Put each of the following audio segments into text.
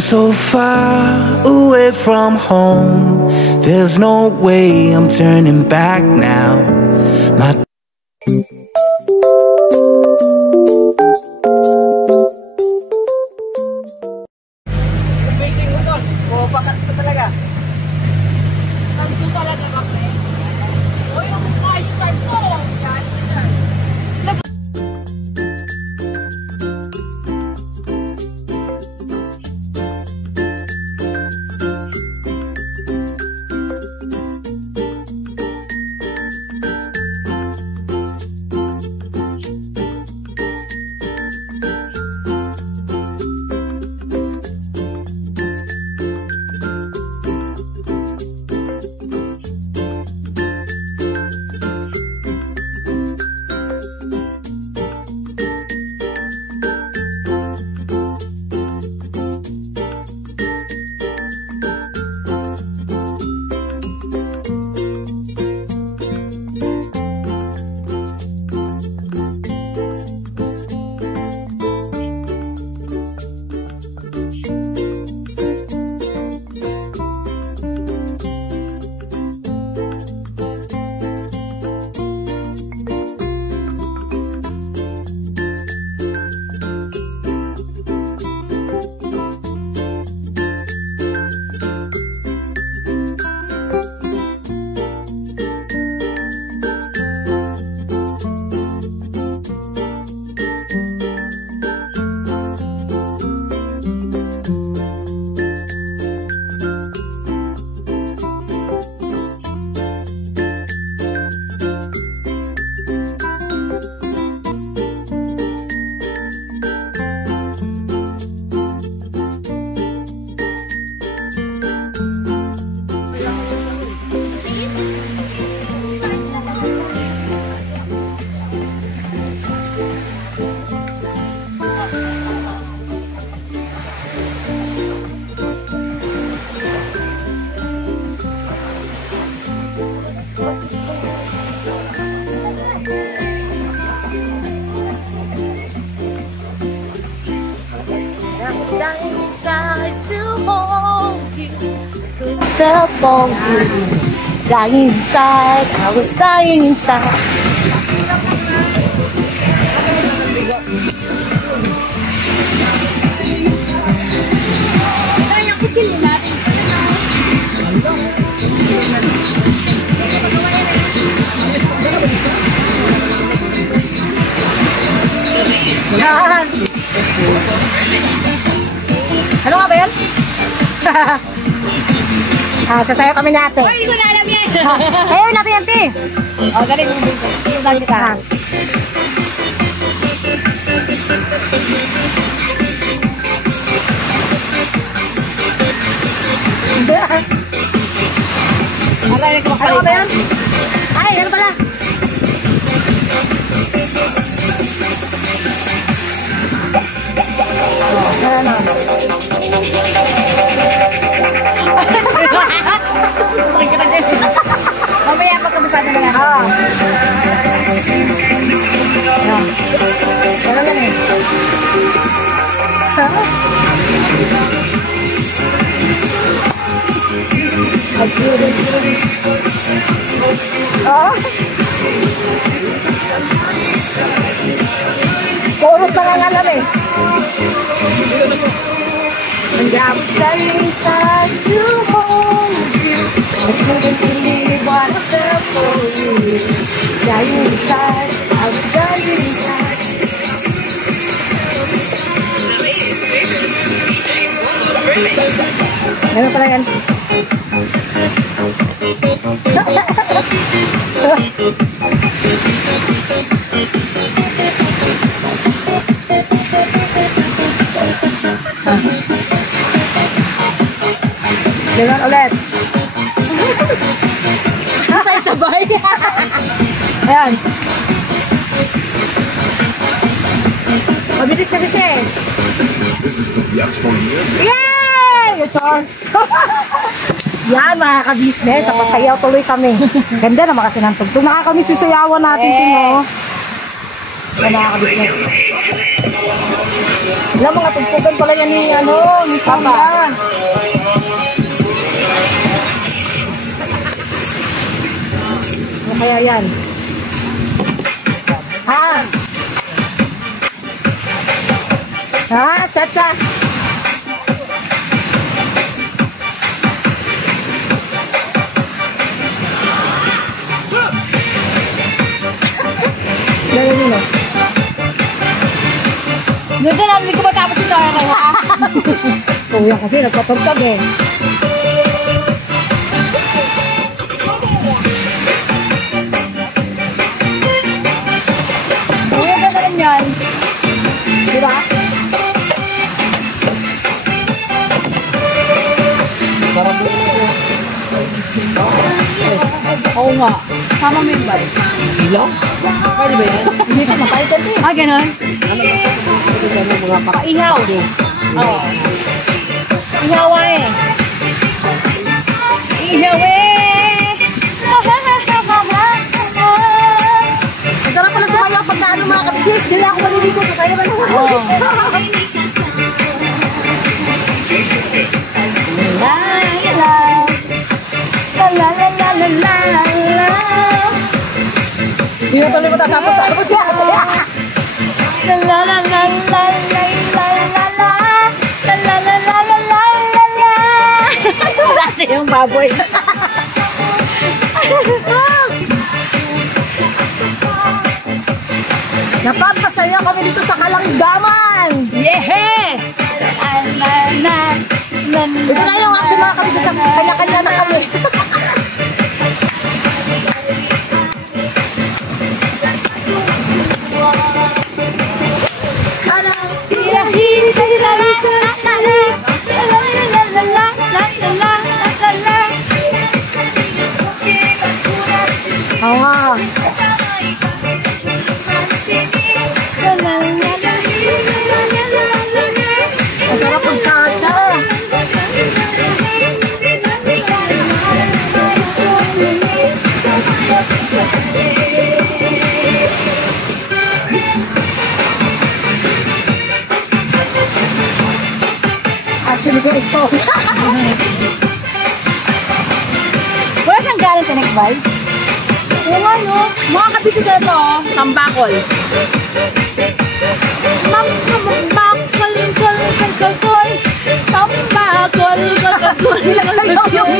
I'm so far away from home. There's no way I'm turning back now. My Telephone you, dying inside. I was dying inside. Ano nga ba yan? Sasayaw kami natin. Ay, hindi ko na alam yan. Sayaw natin yan, Ti. O, galing. Galing ka. Ano ba yan? Ay, ano pala? Ano? Mamaya pagkabasada na lang. Oo. Ano yan eh? Oo. Chorus na nga alam eh. And I was dying inside to hold you. I couldn't believe what I felt for you. Dying inside, I was dying inside. Ano pala yan? Ganun ulit. Sabay-sabay. Ayan. Mabilis kasi siya eh. This is the Piazza for you. Yay! Char! Yan mga ka-business, napasayaw tuloy kami. Ganda naman kasi ng tugtog. Nakakamiss yung sayawan natin, Tino. Yan mga ka-business. Alam, mga tugtugan pala yan ni, ni Papa. Ano kaya yan? Chacha. Dali nyo. Ganda na, hindi ko matapos ito kaya. Kuya kasi nagpatugtog eh. Kuya, ganda rin yan. Diba? Oo nga. Sama mo yung bal. Ilaw? Pwede ba yan? Hindi ka makaitan eh. Ganon. Ihaw. Oo. Ihaw eh. Ihaw eh. Ang sarap pala sumayaw pagka mga kabisnes. Dili ako maliligo. Kaya ba naman? Oo. La la la la la la la la la. Hindi na tuloy matatapos. Ano po siya? La la la la la la la la la. La la la la la la la la. Kasi yung baboy. Napagpasaya kami dito sa Kalanggaman. Yeah! La la la Ito na yung action mga kami sa kanya-kanya na kami. Oo. Masarap ang cha-cha. Actually, ko isto. wala siyang galing tinekbay? Oo nga no. Mga kabisi na ito, tambakol. Tambakol, tambakol.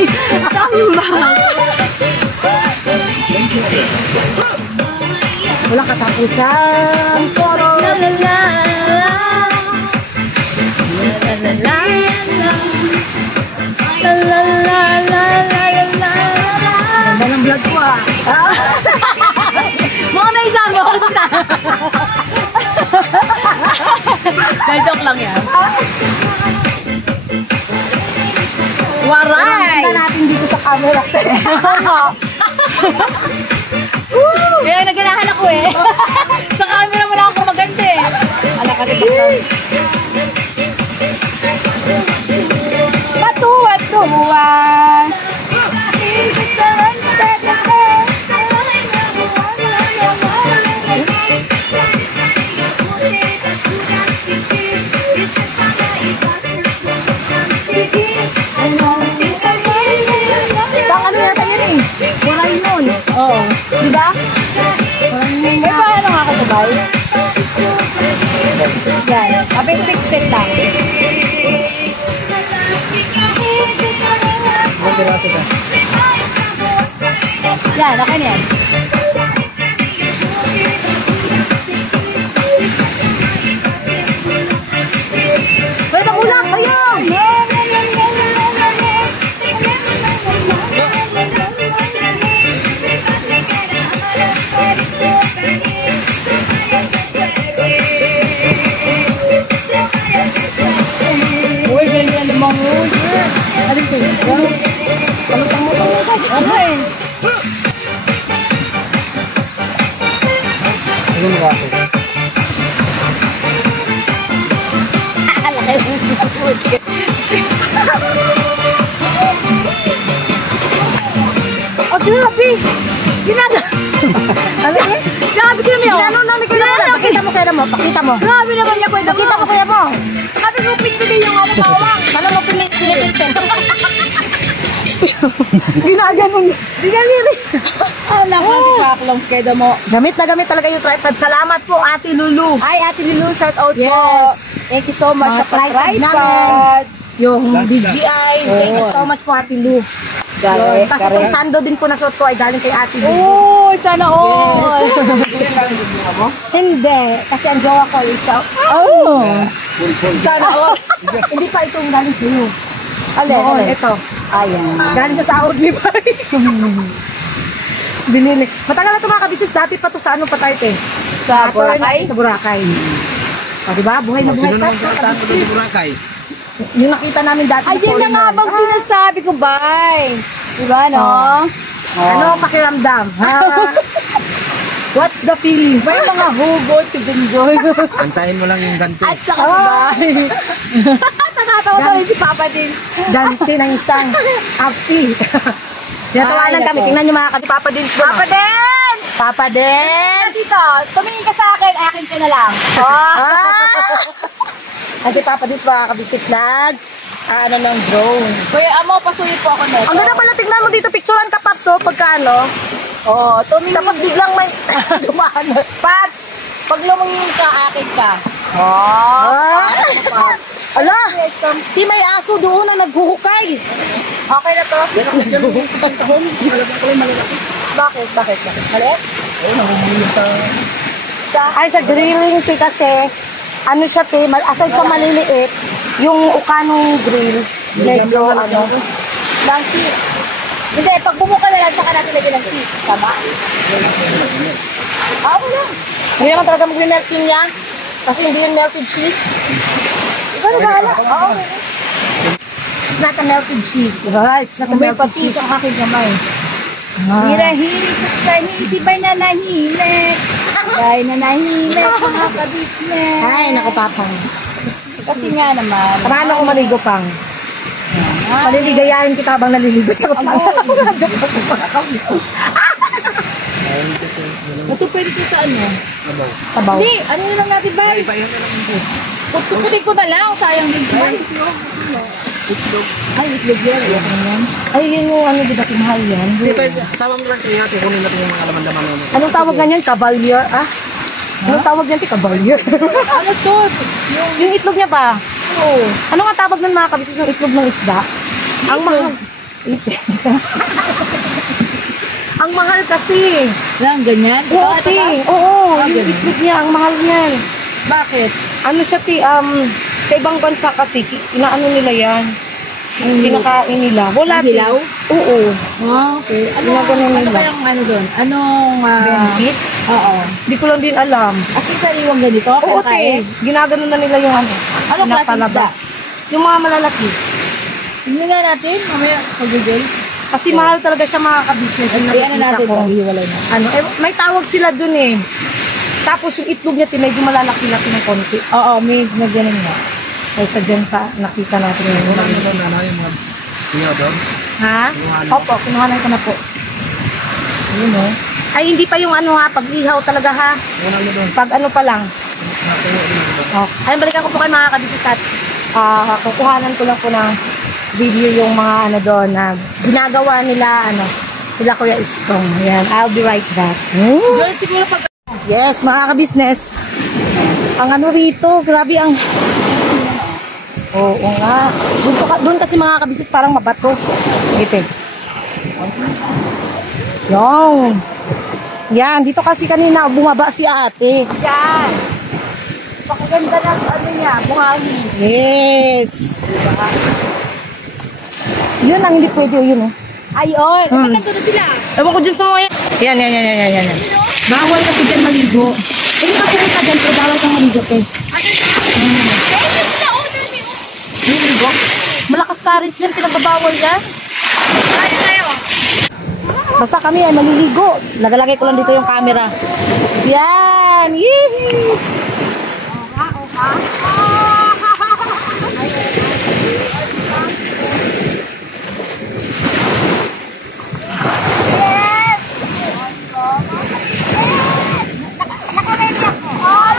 Walang katapusan. Chorus. La la la la. La la la la. La la la la la la. Ganda ng vlog ko ah. Mga naisang mo. Joke lang yan. Waray! Ganda natin dito sa camera. Kaya naganahan ako eh. Sa camera wala akong maganda eh. Ala ka rin. Patuwa-tuwa. Pang ano yata yun eh. Waray nun. Oo. Diba? Eh, paano nga ako sabay? Yan. Kapit-pit lang. Yan, okay na yan. Wait, ang ulak sa'yo! Uy, ganyan limang uy. Alin ko yun? Palutang-mutang mo kasi. Okay. Ayun nga ako. Oh, grabe! Ginagawa! Ano yun? Grabe kami oh! Ginano na, Ginano, Pakita mo kaya mo, pakita mo. Grabe naman niya, pwede Pakita mo kaya mo. Sabi ko, pinpili yung ano bawang. Ano mo pinipin? Ginaganon. Ginaganon. Alam ko, si Paklong, kaya mo. Gamit na gamit talaga yung tripod. Salamat po, Ate Lulu. Ay, Ate Lulu, shout out po. Yes. Thank you so much Mga sa tripod tripod. namin. Yung DJI. Thank you so much po, Ate Lu. Galing, Tapos itong sando din po na suot ko ay galing kay Ate Lu. Oh, sana all. Hindi. Kasi ang jowa ko, ikaw. Oh. Sana all. Hindi pa itong galing sa'yo. Alin? Ito. Ayan. Galing sa sahod ni Pai. Binili. Matagal na ito mga kabisnes. Dati pa to sa ano pa tayo eh. Sa Boracay? Sa Boracay. O diba? Buhay na buhay pa. Boracay? Yung nakita namin dati. Ayun na nga bang sinasabi ko, bye. Diba, no? Ano ang pakiramdam? Ha? What's the feeling? May mga hugot si Bingoy. Antayin mo lang yung ganti. At saka si bye. Tatatawa tuloy si Papa Dins. Ganti ng isang api. Tinatawanan Ay, kami. nako. Tingnan nyo mga kabisnes. Papa Dins. Papa Dins! Papa Dins! Dito, tumingin ka sa akin, akin ka na lang. Kasi Papa Dins mga kabisnes ano ng drone. Kuya Amo, pasuyin po ako neto. Ang ganda pala, tignan mo dito, picturean ka, Paps, oh, pagka ano. Oo, tumingin. Tapos biglang may dumaan. Paps, pag lumingin ka, akin ka. Ala, di may aso doon na naghuhukay. Okay na to? Bakit? Malit? Ay, sa grilling tea kasi, ano siya, te, aside sa maliliit, yung ukanong grill, medyo, ano, Lang cheese. Hindi, pag bumuka na lang, saka natin lagyan ng cheese. Tama? ako lang. Hindi naman talaga mag-melting yan, kasi hindi yung melted cheese. Ikaw na bahala. Oo. It's not a melted cheese. Right, it's not a melted cheese. Ang aking kamay. Hirahilig sa hisibay na nahimik. Dahil na nahimik, mga kabisnes. Ay, naku, papang. Kasi nga naman. Paano ko maligo, pang? Maliligayahin kita habang naliligo. Charot lang. Joke lang po, mga kabisnes. Ito pwede ko sa ano? Sabaw. Hindi, ano na lang natin ba? Putuputin ko na lang, sayang din yan. Ay, itlog yan. Ay, yun yung ano, di ba kumahal yan? Sama mo lang sa iyo, kunin natin yung mga laman-laman mo. Anong tawag nga niyan? Cavalier? Ah? Anong tawag niyan? Cavalier? Ano to? Yung itlog niya ba? Oo. Ano nga tawag nun mga kabisnes yung itlog ng isda? Ang mahal. Ang mahal kasi. Lang, ganyan? Oo, Ito, ti. ito, Oo, yung ganun. itlog niya, ang mahal niyan. Bakit? Ano siya, ti, sa ibang bansa kasi, inaano nila yan. Kinakain nila. Wala, Ang ti. hilaw? Oo. Okay. Ginaganon Ano nila. ba yung ano doon? Anong... Benefits? Oo. Hindi ko lang din alam. As in, sariwang ganito? Oo, Kakain? te. Ginaganon na nila yung ano. Anong klaseng pinapalabas. Yung mga malalaki. Hindi nga natin, mamaya sa Google. Kasi mahal talaga siya mga ka-business. Yung Ano nakikita natin, ko. hiwalay na. Ano, may tawag sila dun eh. Tapos yung itlog niya, medyo malalaki-laki ng konti. Oo, may nagganon nga. Kaysa dyan sa nakita natin ngayon. Yung mga tingnan doon. Ha? Opo, kinuhanan ko na po. Yun o. Ay, hindi pa yung ano ha, pag-ihaw talaga ha. Wala mo doon. Pag ano pa lang. Oh. Ay, balikan ko po kayo mga ka-business at kukuhanan ko lang po ng video yung mga ano doon na ginagawa nila, ano, sila Kuya Istong. Ayan, I'll be right back. Doon siguro pag... Yes, mga ka-business. Ang ano rito, grabe ang... Oo nga. Doon kasi mga ka-business parang mabato. Gite. Yung. Yan, dito kasi kanina bumaba si ate. Yan. Pakaganda na ano niya, buhangin. Yes. Yun ang hindi pwede, yun oh. Ayun, nandun na sila. Ewan ko dyan sa mga yan. Yan. Bawal kasi dyan maligo. Eh, kasi ka dyan, pero bawal kang maligo, eh. Ayun sila, oh, dami, oh. Maligo? Malakas current dyan, pinagbabawal yan. Ayun tayo. Basta kami ay maliligo. Nagalagay ko lang dito yung camera. Yan! Yee! Nakaready ako. Oh,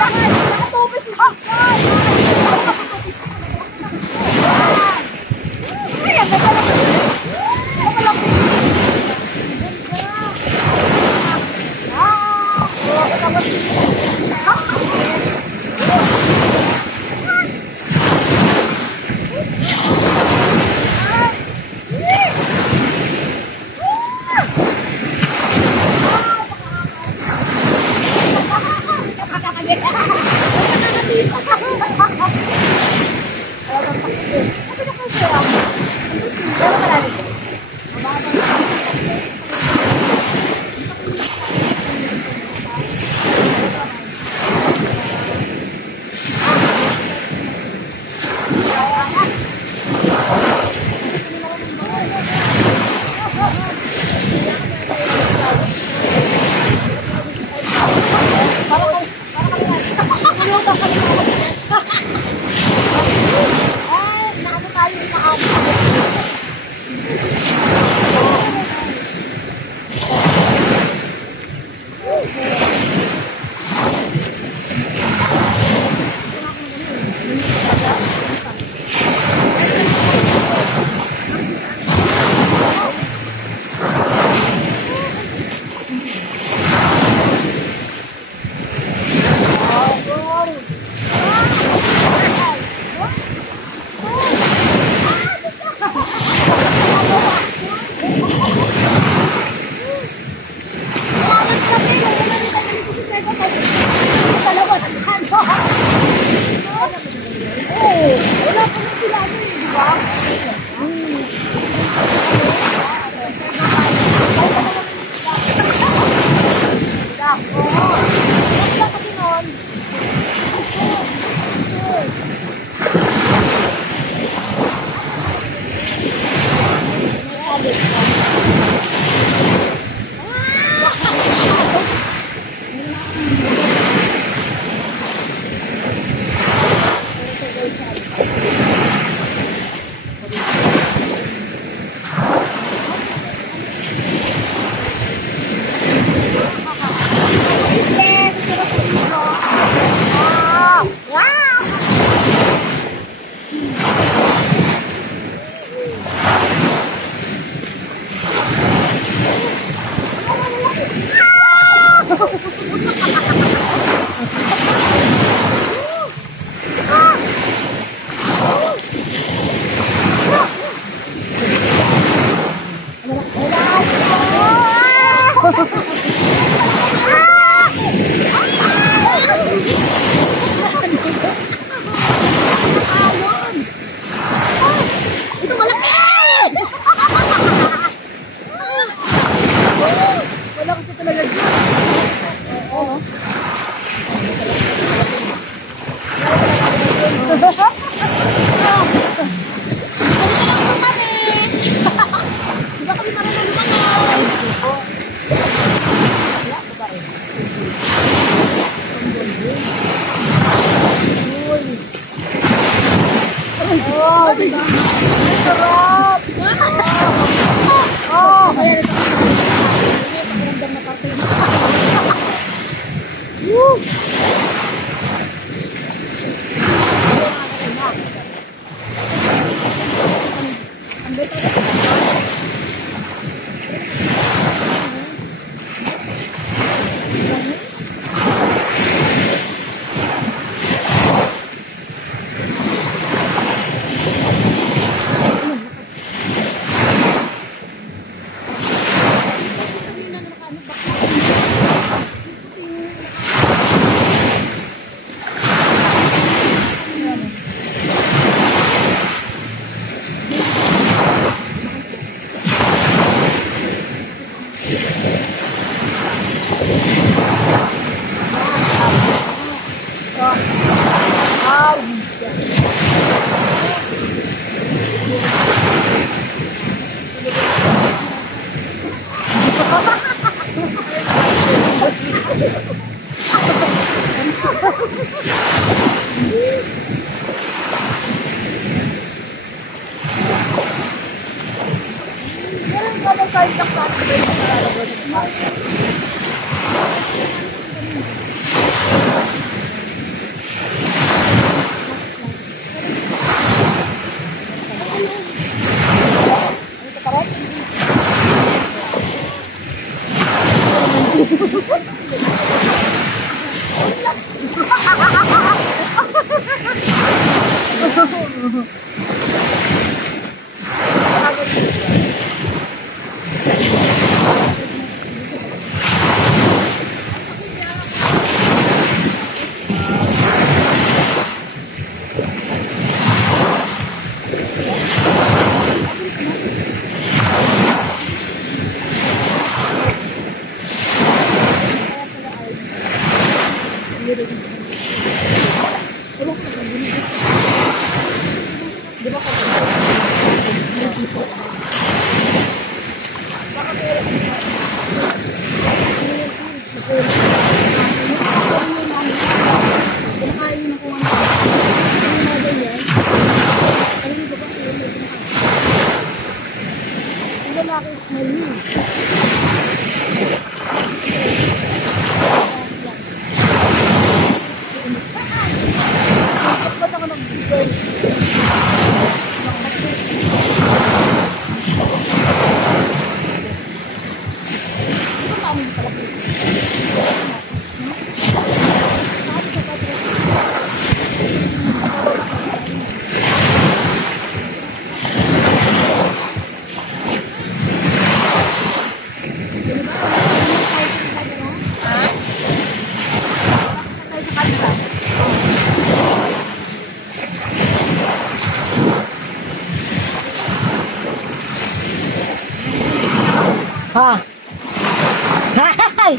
Ito malaki! Wala ko talaga dyan. Oo. Sarap! Oh, kaya rin pakiramdam na parte. Woo! Ha? Hay!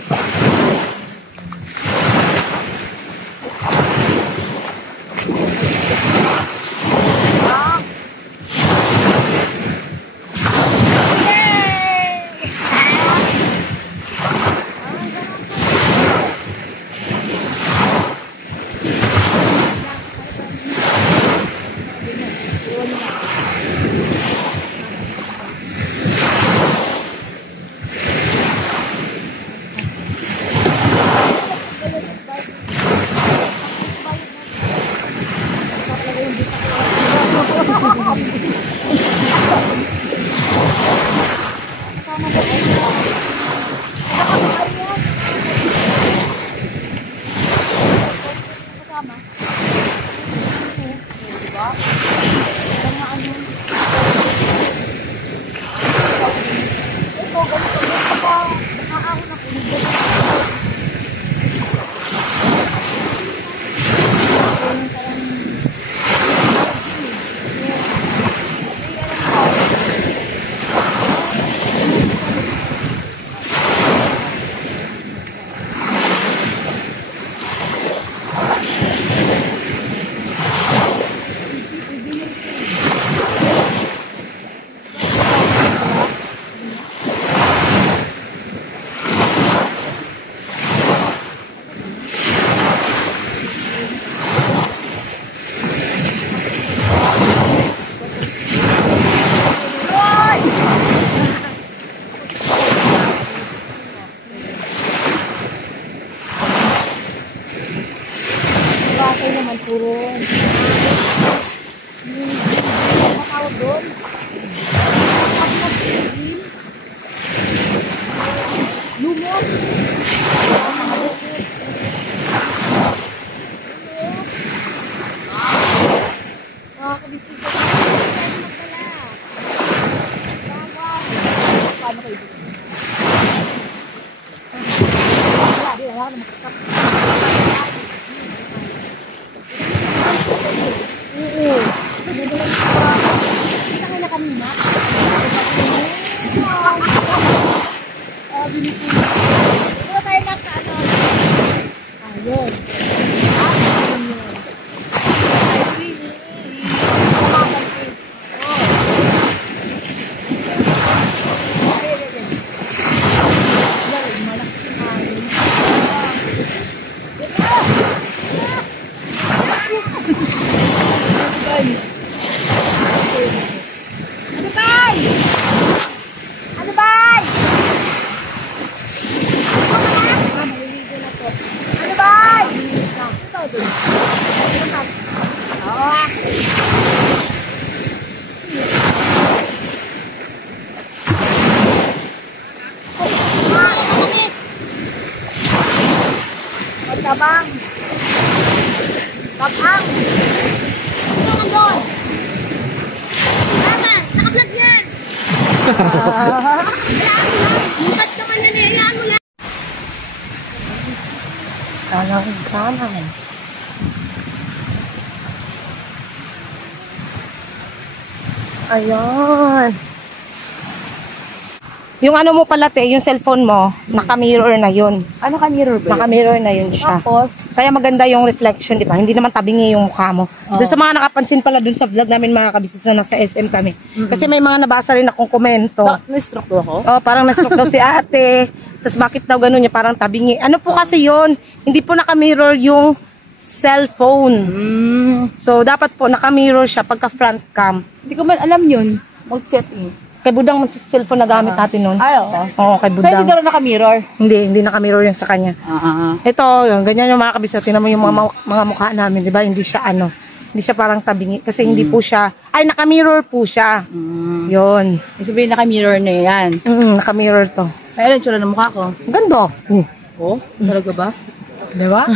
Kabisnes ko. Paano kayo dito? Wala, di wala ka na magkakap. Oo. Kita ka na kanina. Wala tayo na ano. Ayun. Tabang. Tabang. Ano ka doon? Tama, naka-vlog yan. Hayaan mo lang. Touch ka man na niya. Hayaan mo lang. Kanan. Ayan. Yung ano mo pala, te, yung cellphone mo, naka-mirror na yun. Ano ka mirror ba? Naka-mirror na yun siya. Tapos, Kaya maganda yung reflection, di ba? Hindi naman tabingi yung mukha mo. Doon sa mga nakapansin pala doon sa vlog namin mga kabisnes na nasa SM kami. Kasi may mga nabasa rin akong komento. na-stroke daw ako? Oh, parang na-stroke daw si ate. Tapos bakit daw ganun niya, parang tabingi. Ano po kasi yun? Hindi po naka-mirror yung cellphone. So, dapat po naka-mirror siya pagka front cam. Hindi ko man alam yun. Mag-settings. Kay Budang cellphone na gamit natin nun. Ay, oo. Oo, kay So, Budang. hindi ka naka-mirror? Hindi naka-mirror yung sa kanya. Ito, yun, ganyan yung mga kabisnes. Tingnan mo yung mga mukha namin, di ba? Hindi siya hindi siya parang tabingi. Kasi hindi po siya, naka-mirror po siya. Yun. Ibig sabihin naka-mirror na yan. Naka-mirror to. Ay, alam, tsura ng mukha ko. Ganda. Oh, talaga ba? Di ba?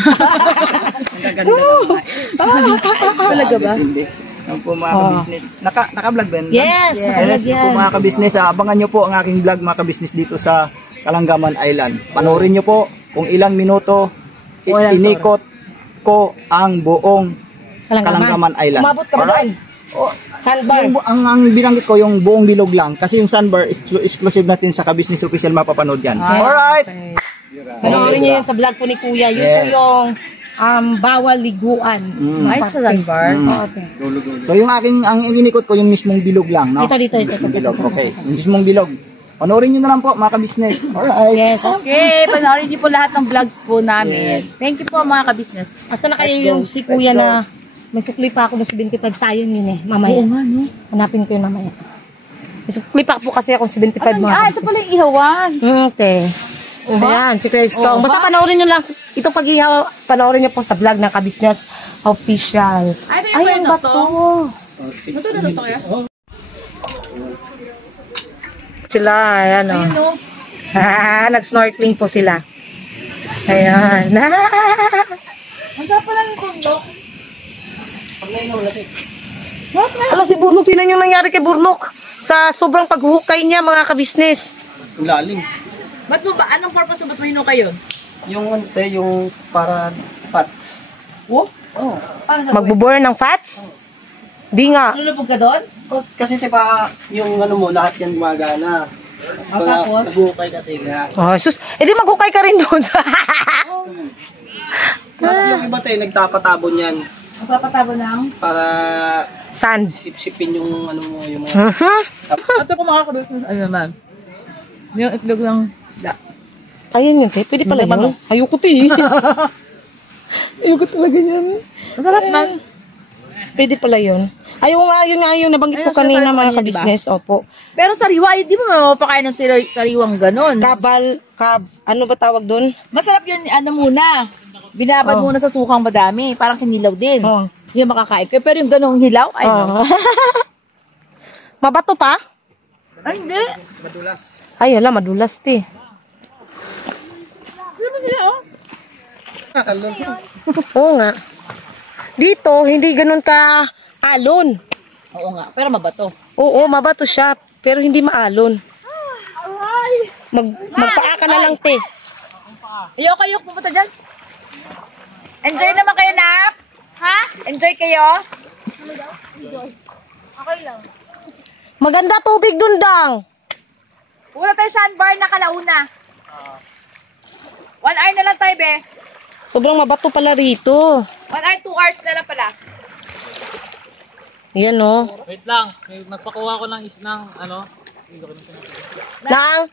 Talaga ba? Yan po mga kabisnes. Naka-vlog ba yan? Yes, Yes po mga kabisnes. Abangan nyo po ang aking vlog mga kabisnes dito sa Kalangaman Island. Panoorin nyo po kung ilang minuto inikot ko ang buong Kalangaman Island. Umabot ka ba doon? Sandbar. Ang binanggit ko yung buong bilog lang kasi yung sandbar exclusive natin sa Kabisnes Official, mapapanood yan. Alright! Panoorin niyo yun sa vlog po ni Kuya. Yun po yung bawal liguan. Ay, sa sandbar? So yung ang inikot ko yung mismong bilog lang. No? Dito. Bilog, okay. Yung mismong bilog. Panoorin nyo na lang po mga kabisnes. Alright. Yes. Okay, panoorin niyo po lahat ng vlogs po namin. Thank you po mga kabisnes. Asa na kayo yung si Kuya na may sukli pa ako na 75, sayang yun eh. Mamaya. Oo nga, no? Hanapin ko yun mamaya. May sukli pa po kasi ako 75 mga Ito kabisnes. pala yung ihawan. Okay. Ayan, si Kuya Strong. Basta panoorin nyo lang. Itong pag-ihaw, panoorin nyo po sa vlog ng Kabisnes Official. Ay, ito yung ang bato. Ito na to kaya? Sila, ayan o. Nag-snorkeling po sila. Ayan. Ang sarap pala yung bundok. Ala, si Burnok, tinan yung nangyari kay Burnok. Sa sobrang paghukay niya, mga kabisnes. Lalim. Ba't mo ba? Anong purpose mo? Ba't mo hinukay yun? Yung para fat. Oh? Oo. Paano na Magbuburn ng fats? Di nga. Lulubog ka doon? Kasi diba yung ano mo, lahat yan gumagana. Tapos? Nabukay ka tiga. Oh, sus. Di maghukay ka rin doon. Kasi yung iba tayo, nagtapatabon yan. Magpapatabo ng? Para Sand. sipsipin yung ano mo, yung mga... Ito kung makakabit ayun naman. Yung itlog ng isda. Ayun yun, te. Pwede pala yun. Ayoko, te. Ayoko talaga yan. Masarap man. Pwede pala yun. Ayun nga yun. Nabanggit ko Ayun, kanina sasarap mga yun, kabisnes. Opo. Pero sariwa, di mo mapapakain ng sariwang ganun. Ano ba tawag doon? Masarap yun, ano muna. Binabad muna sa sukang madami. Parang kinilaw din. Oh. Hindi na makakain ko. Pero yung ganong hilaw, ay no. Mabato pa? Ay, hindi. Ay, ala, madulas, te. Oo nga. Dito, hindi ganun ka alon. Oo nga, pero mabato. Oo, mabato siya, pero hindi maalon. Magpaa ka na lang, te. Ayoko pupunta dyan. Enjoy naman kayo, Nak. Ha? Enjoy kayo? Maganda tubig dun, Dang. Pupunta tayo sandbar na Kalauna. 1 hour na lang tayo, be. Sobrang mabato pala rito. 1 hour, 2 hours na lang pala. Yan, oh. Wait lang, may nagpakuha ko ng ano, Dang.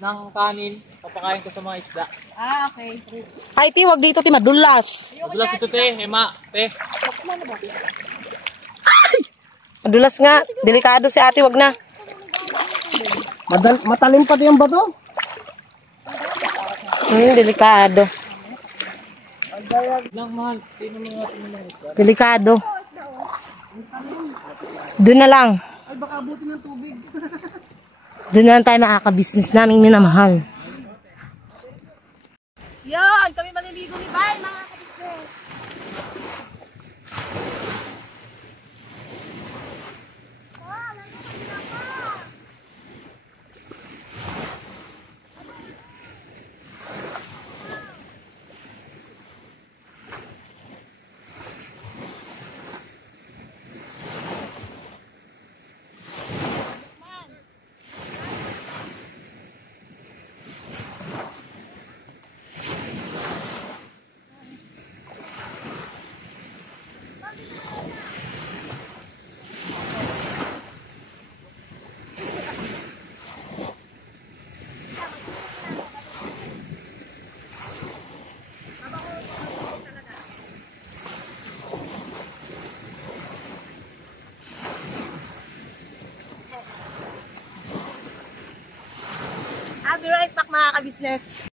ng kanin, papakain ko sa mga isda. Ah, okay. Ay, ti, wag dito, ti, madulas. Madulas ito, te, Ema, te. Madulas nga. Delikado si ate, wag na. Matalim pati yung bato. Delikado. Lang, mahal. Sino mga isda? Delikado. Doon na lang. Ay, baka abutin ng tubig. Doon na lang tayo makaka-business naming minamahal. Yan, kami maliligo ni Bay, mga kabisnes. I'll be right back, mga kabisnes.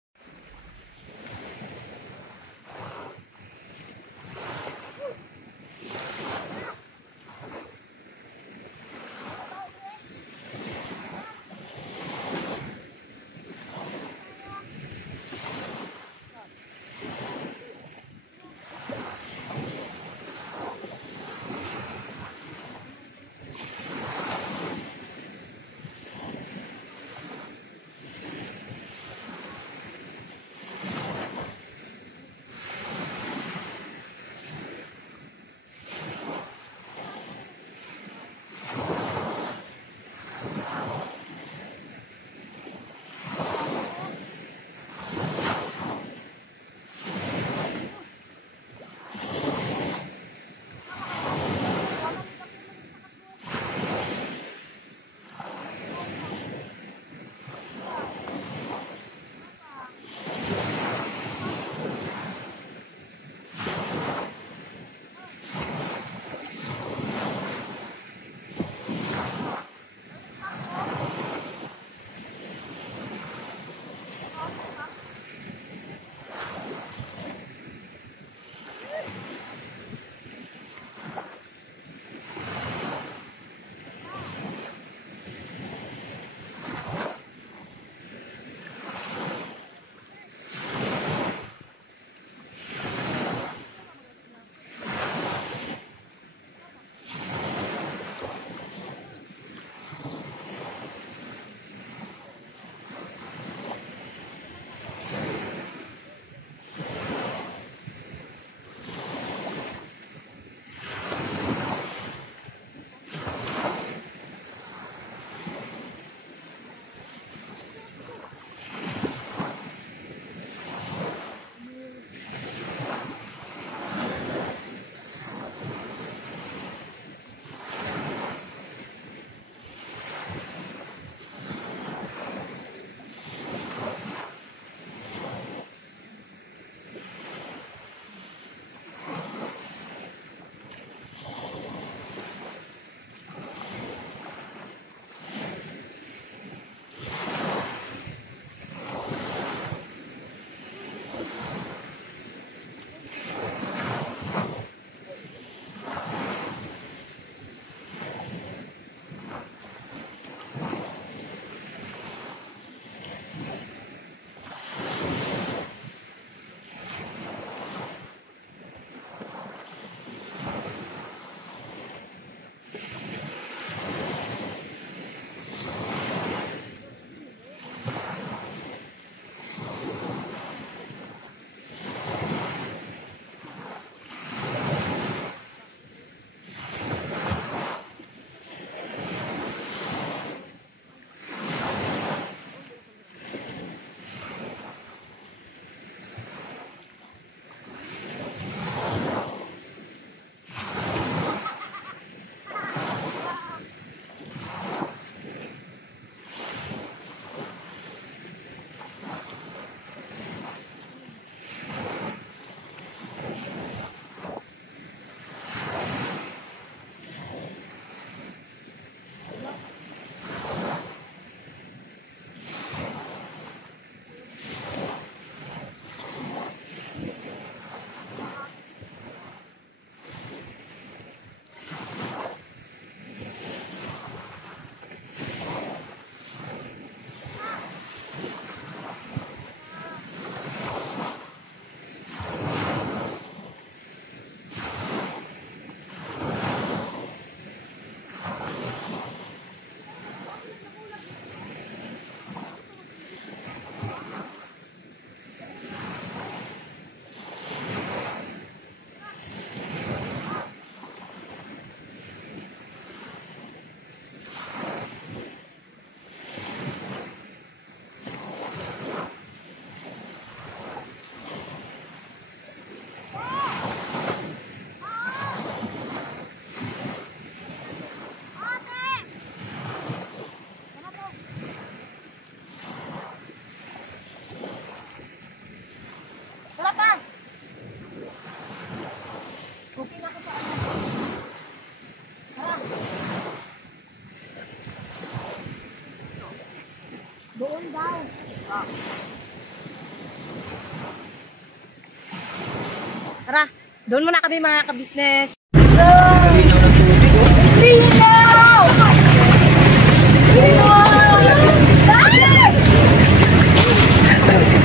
Tara, doon muna kami mga ka-business.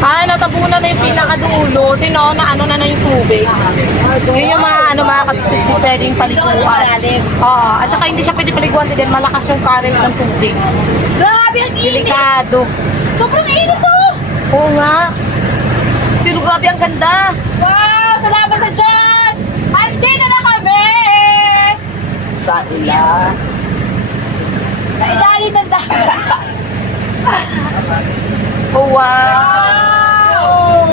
Ay, natabunan na yung pinakadulo. Tino, na ano na yung tubig. Yun yung mga, mga ka-business di pwedeng paliguan. At saka hindi siya pwede paliguan din. Malakas yung current ng tubig. Grabe, ang init! Delikado. Sobrang init to! Oo nga. Pero grabe ang ganda. Wow! Salamat sa Diyos! Andito na kami! Sa ila. Sa ilalim ng dagat. Oh, wow!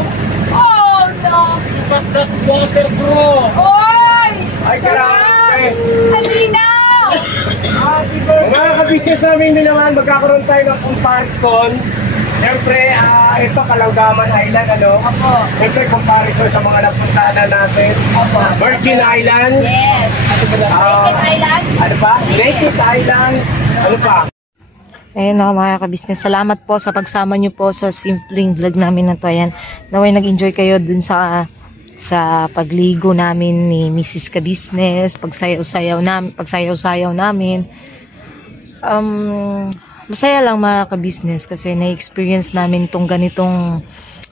Oh, no! That water, bro! Oy! Ay, grabe! Halinaw! Mga ka-business namin din naman, magkakaroon tayo ng comparison. Siyempre, ito Kalanggaman Island, ano? Opo. Siyempre, comparison sa mga napuntahan na natin. Opo. Virgin Island. Yes. Naked Island. Ano pa? Naked Island. Ano pa? Ayun o mga ka-business, salamat po sa pagsama nyo po sa simpleng vlog namin na to. Ayan, naway nag-enjoy kayo dun sa pagligo namin ni Mrs. Ka-business, pagsayaw-sayaw namin. Masaya lang mga ka-business kasi na-experience namin itong ganitong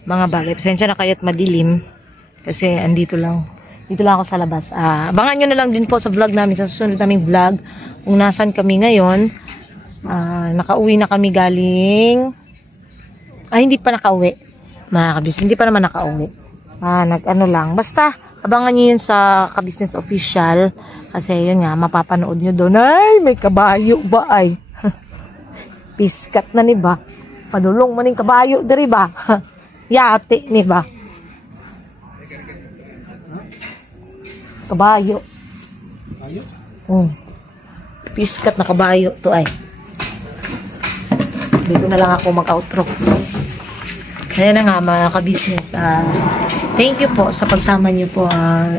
mga bagay. Pasensya na kayo't madilim kasi dito lang ako sa labas. Abangan nyo na lang din po sa vlog namin, sa susunod naming vlog kung nasan kami ngayon. Nakauwi na kami galing hindi pa nakauwi mga ka-business, hindi pa naman nakauwi. Nag-ano lang, basta abangan nyo yun sa Ka-business official kasi yun nga, mapapanood nyo doon. Ay, may kabayo ba ay piskat na ni ba, padulong maning kabayo dari ba. Yate ni ba, kabayo piskat na kabayo to ay. Dito na lang ako mag-outro. Ayan na nga mga ka-business. Thank you po sa pagsama niyo po.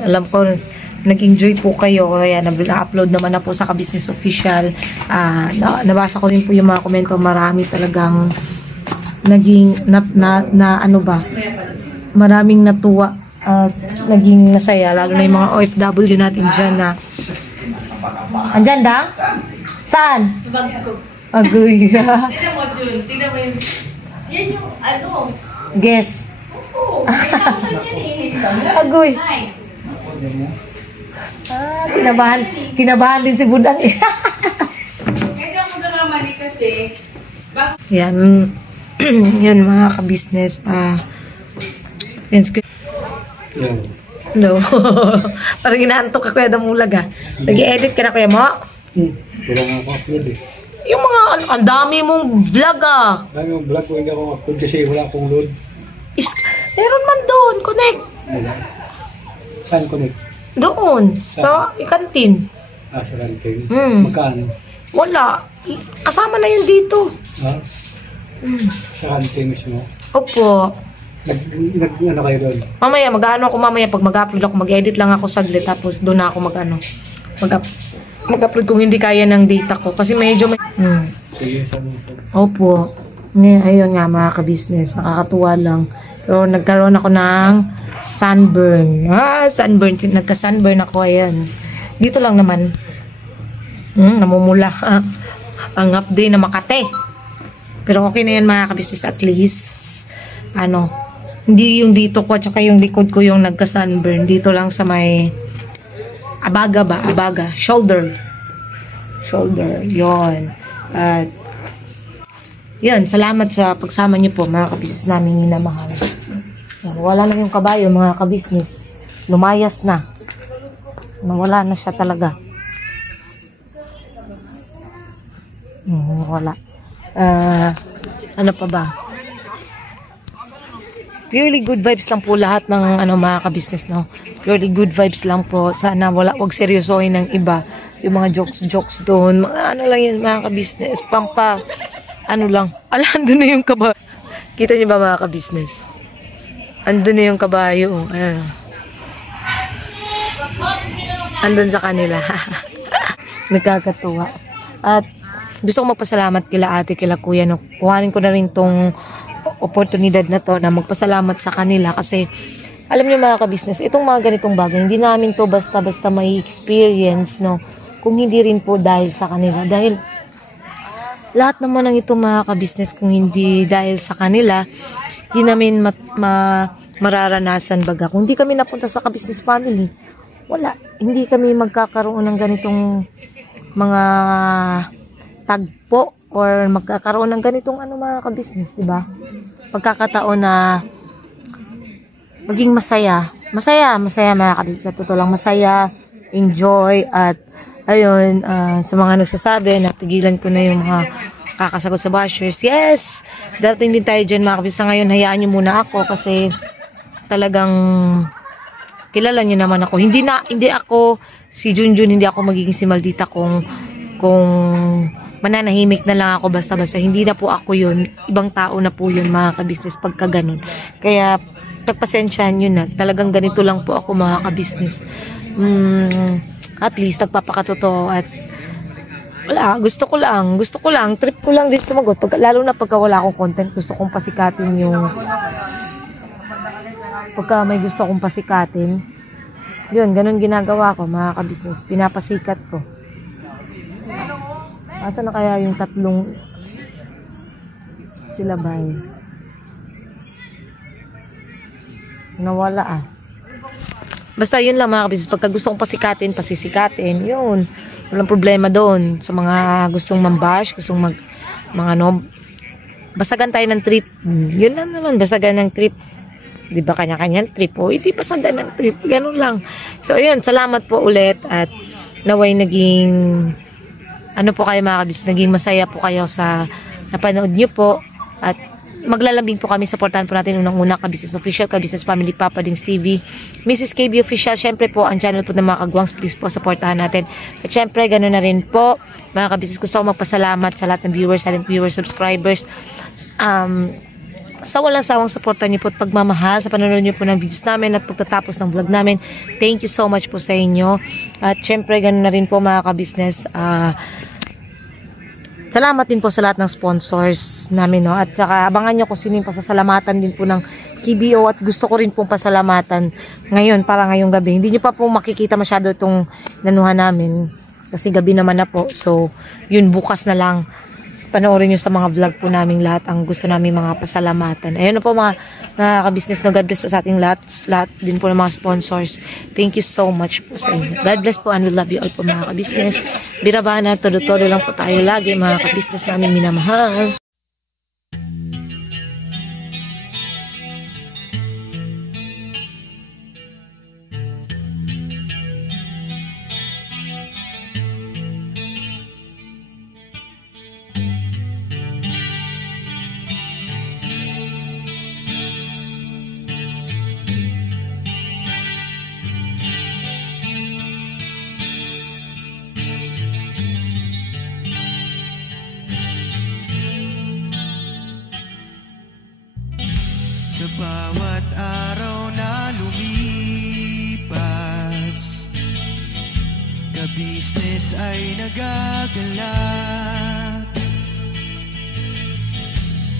Alam ko, nag-enjoy po kayo. Kaya na-upload naman na po sa Ka-business official. Nabasa ko rin po yung mga komento. Marami talagang naging, ano ba? Maraming natuwa at naging masaya. Lalo na yung mga OFW natin dyan na. Andyan da? Saan? Agoy. Tignan mo yun. Tignan mo yun. Yan yung ano. Guess. Oo. 8,000 yan eh. Agoy. Kinabahan din si Budang eh. Kaya ako nakamali kasi. Yan. Yan mga ka-business. Hello. Parang inaantok ka kuya Damulag ah. Nag-i-edit ka na kuya mo? Wala nga ako upload eh. Yung mga, ang dami mong vlog ah. Dami yung vlog ko, hindi ako upload kasi wala akong load. Meron man doon, connect. Saan connect? Doon, sa ikantin. Sa ranting. Magkano? Wala. Kasama na yun dito. Ha? Sa ranting mismo? Opo. Ano kayo doon? Mamaya, mag-ano ako mamaya. Pag mag-upload ako, mag-edit lang ako saglit. Tapos doon na ako mag-upload kung hindi kaya ng data ko. Kasi medyo may... Sige, Opo. Ayun nga mga ka-business. Nakakatuwa lang. Pero nagkaroon ako ng sunburn. Sunburn. Nagka-sunburn ako. Ayan. Dito lang naman. Namumula. Ang update na Makate. Pero okay na yan mga ka-business. At least, hindi yung dito ko at saka yung likod ko yung nagka-sunburn. Dito lang sa may abaga. Shoulder. Yon. At yun, salamat sa pagsama niyo po mga ka-business namin minamahal. Wala na yung kabayo mga ka-business. Lumayas na. Nawala na siya talaga. Wala. Ano pa ba? Purely good vibes lang po lahat ng mga ka-business, no? Purely good vibes lang po. Sana wag seryosohin ng iba. Yung mga jokes doon. Mga lang yun mga ka-business. Lang. Andun na yung kabayo. Kita niyo ba mga ka-business? Andun na yung kabayo. Andun sa kanila. Nagkakatuwa. At gusto ko magpasalamat kila ate, kila kuya. Kuhanin ko na rin tong oportunidad na to na magpasalamat sa kanila kasi alam niyo mga ka-business, itong mga ganitong bagay, hindi namin to basta-basta may experience, no? Kung hindi rin po dahil sa kanila. Dahil lahat naman ng itong mga ka-business, kung hindi dahil sa kanila, hindi namin mararanasan baga. Kung hindi kami napunta sa ka-business family, wala. Hindi kami magkakaroon ng ganitong mga tagpo or magkakaroon ng ganitong mga ka-business, di ba? Pagkakataon na maging masaya. Masaya mga ka-business. Sa totoo lang, masaya, enjoy, at ayun, sa mga nagsasabi, natigilan ko na yung mga kakasagot sa bashers. Yes! Darating din tayo dyan mga ka-business. Sa ngayon, hayaan nyo muna ako kasi talagang kilala nyo naman ako. Hindi ako si Junjun, hindi ako magiging si Maldita kung mananahimik na lang ako basta-basta. Hindi na po ako yun. Ibang tao na po yun mga ka-business pagka ganun. Kaya pagpasensyahan nyo na. Talagang ganito lang po ako mga ka-business. At least nagpapakatotoo at wala, gusto ko lang, trip ko lang din sumagot. Lalo na pagka wala akong content, gusto kong pasikatin yung pagka may gusto akong pasikatin, yun, ganun ginagawa ko mga ka-business, pinapasikat ko. Asa na kaya yung tatlong silabay? Nawala Basta yun lang mga ka-business, pagka gusto kong pasisikatin, yun, walang problema doon. Sa mga gustong mambash, gustong basagan tayo ng trip. Yun lang naman, basagan ng trip. Di ba kanya-kanyang trip? O, hindi basagan ng trip. Ganun lang. So, ayun, salamat po ulit at naway naging po kayo mga ka-business, naging masaya po kayo sa napanood nyo po at maglalambing po kami, supportahan po natin unang-una ka-business official, ka-business family, Papa Dings TV, Mrs. KB official, syempre po ang channel po ng mga kagwangs, please po supportahan natin. At syempre ganoon na rin po mga ka-business, gusto ko magpasalamat sa lahat ng viewers, silent viewers, subscribers, sa walang sawang suporta niyo po at pagmamahal sa panonood niyo po ng videos namin at pagtatapos ng vlog namin. Thank you so much po sa inyo. At syempre ganoon na rin po mga ka-business, salamat din po sa lahat ng sponsors namin, no? At saka abangan nyo kung sino yung pasasalamatan din po ng KBO at gusto ko rin pong pasalamatan ngayon, para ngayong gabi. Hindi nyo pa po makikita masyado itong nanuhan namin kasi gabi naman na po. So, yun, bukas na lang panoorin nyo sa mga vlog po namin lahat ang gusto namin mga pasalamatan. Ayun na po mga ka-business, no? God bless po sa ating lahat din po ng mga sponsors. Thank you so much po sa inyo. God bless po and we love you all po mga ka-business. Birabana, todo-todo lang po tayo lagi mga ka-business namin minamahal. Sa bawat araw na lumipas, ka-business ay nagagalak.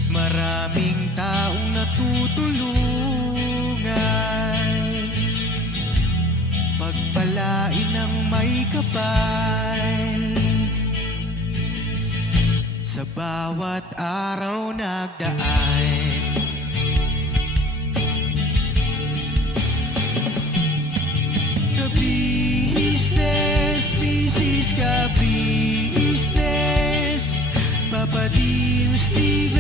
Maraming taong natutulungan, pagpalain ng may kapal. Sa bawat araw nagdaan, business, ka-business, Papa Dings TV,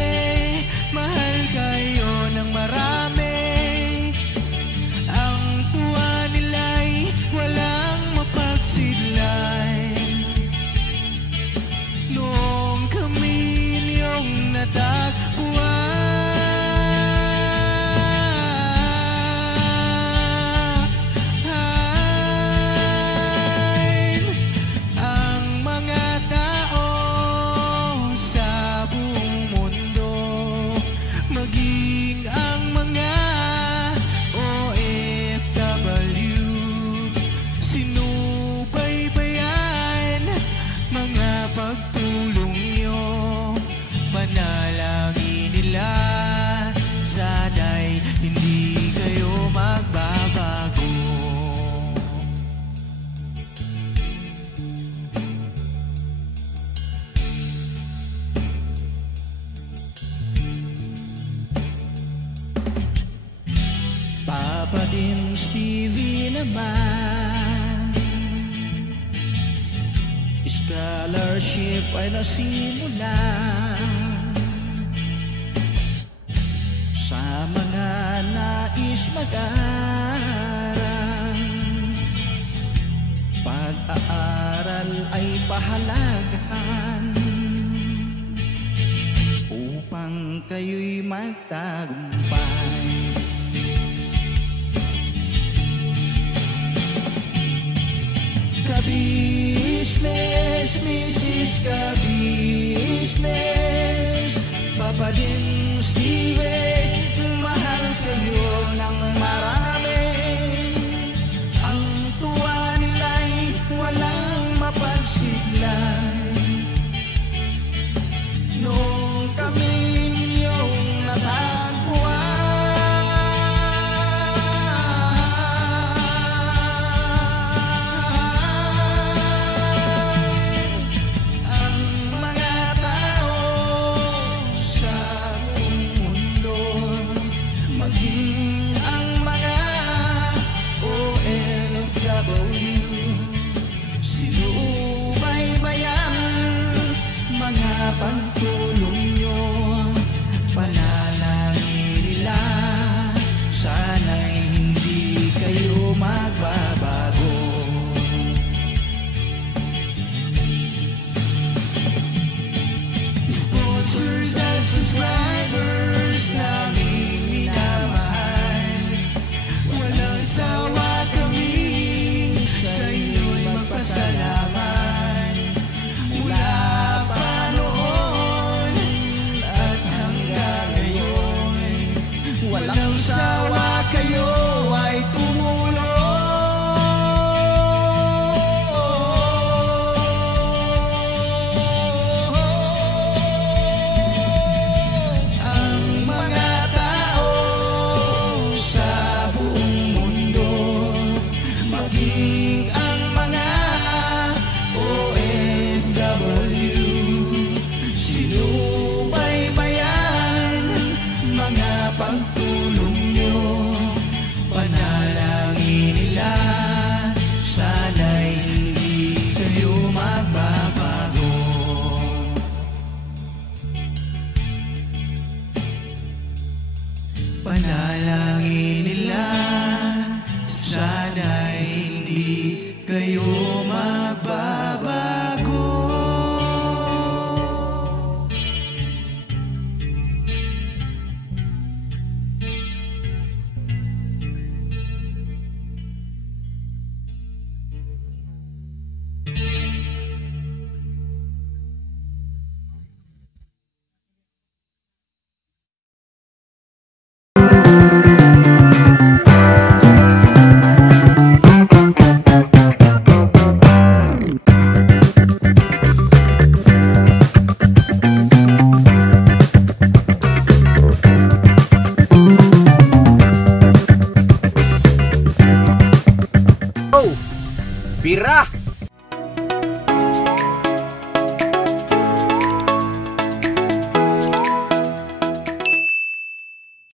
mahal kayo ng marami. Ang tuwa nila'y walang mapagsidlan. Noong kami niyong natagpuan, manalangin nila, sana'y hindi kayo magbago. Papa din Stevie naman, scholarship ay nasimula sa mga nais mag-aral. Pag-aaral ay pahalagahan upang kayo'y magtagumpay. Ka-business, Mrs. Ka-business, Papa din Stevie, mahal kayo ng marami. Ang tuwa nila'y walang mapagsiglay. Nung kami ninyong natagpuan, ang mga tao sa buong mundo, maging ang mga OFW, sinubaybayan mga pagtulong nyo. Panalangin nila, sana'y hindi kayo magbabago. Sponsors at subscribers naming minamahal, walang sawa kami sa inyo'y magpasalamat. Mula pa noon at hanggang ngayon, walang sawa kayo ay tumulong. Ang mga tao sa buong mundo, maging ang mga OFW, sinubaybayan mga pagtulong nyo. Panalangin nila, sana'y hindi kayo magbabago. Panalangin nila, sana'y hindi kayo magbabago. Bira!